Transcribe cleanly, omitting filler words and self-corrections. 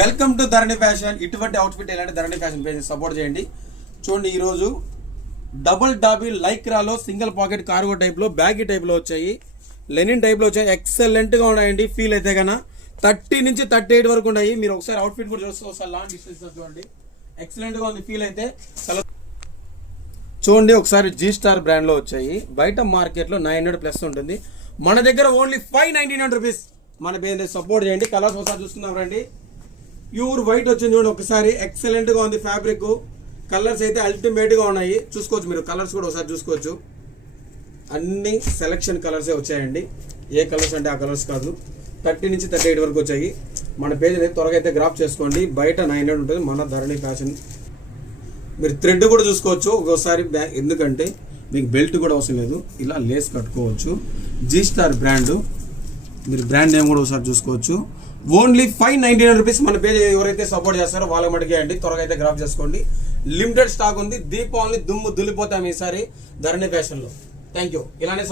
Welcome to Dharani fashion. ఇటువంటి outfit ఎలాంటి Dharani fashion page support చేయండి. చూడండి, ఈరోజు డబుల్ డాబీ లైక్రాలో సింగిల్ పాకెట్ కార్గో టైప్లో బ్యాగీ టైప్లో వచ్చాయి, లెనిన్ టైప్లో వచ్చాయి. ఎక్సలెంట్గా ఉన్నాయండి. ఫీల్ అయితే కన్నా 30 నుంచి 38 వరకు ఉన్నాయి. మీరు ఒకసారి అవుట్ఫిట్ కూడా చూస్తే ఒకసారి లాంగ్ డిస్టెన్స్ చూడండి, ఎక్సలెంట్గా ఉంది. ఫీల్ అయితే చూడండి, ఒకసారి జీ స్టార్ బ్రాండ్లో వచ్చాయి. బయట మార్కెట్లో 900+ ఉంటుంది, మన దగ్గర ఓన్లీ 599 రూపీస్. మన పేజ్ సపోర్ట్ చేయండి. కలర్స్ ఒకసారి చూస్తున్నాం రండి. ప్యూర్ వైట్ వచ్చింది చూడండి, ఒకసారి ఎక్సలెంట్ గా ఉంది. ఫ్యాబ్రిక్ కలర్స్ అయితే అల్టిమేట్ గా ఉన్నాయి. చూసుకోవచ్చు, మీరు కలర్స్ కూడా ఒకసారి చూసుకోవచ్చు. అన్ని సెలెక్షన్ కలర్సే వచ్చాయండి. ఏ కలర్స్ అంటే ఆ కలర్స్ కాదు. 30 నుంచి 38 వరకు వచ్చాయి. మన పేజ్ అయితే త్వరగా అయితే గ్రాఫ్ చేసుకోండి. బయట 900 ఉంటుంది, మన ధరణి ఫ్యాషన్. మీరు థ్రెడ్ కూడా చూసుకోవచ్చు ఒక్కోసారి, ఎందుకంటే మీకు బెల్ట్ కూడా అవసరం లేదు, ఇలా లేస్ కట్టుకోవచ్చు. జీ స్టార్ బ్రాండ్, మీరు బ్రాండ్ నేమ్ కూడా ఒకసారి చూసుకోవచ్చు. Only 599 rupees. మన పేజ్ ఎవరైతే సపోర్ట్ చేస్తారో వాళ్ళ మటుకే అండి. త్వరగా అయితే గ్రాఫ్ చేసుకోండి. లిమిటెడ్ స్టాక్ ఉంది. దీపావళి దుమ్ము దులిపోతాం ఈసారి ధరణి ఫ్యాషన్లో. Thank you. ఇలానే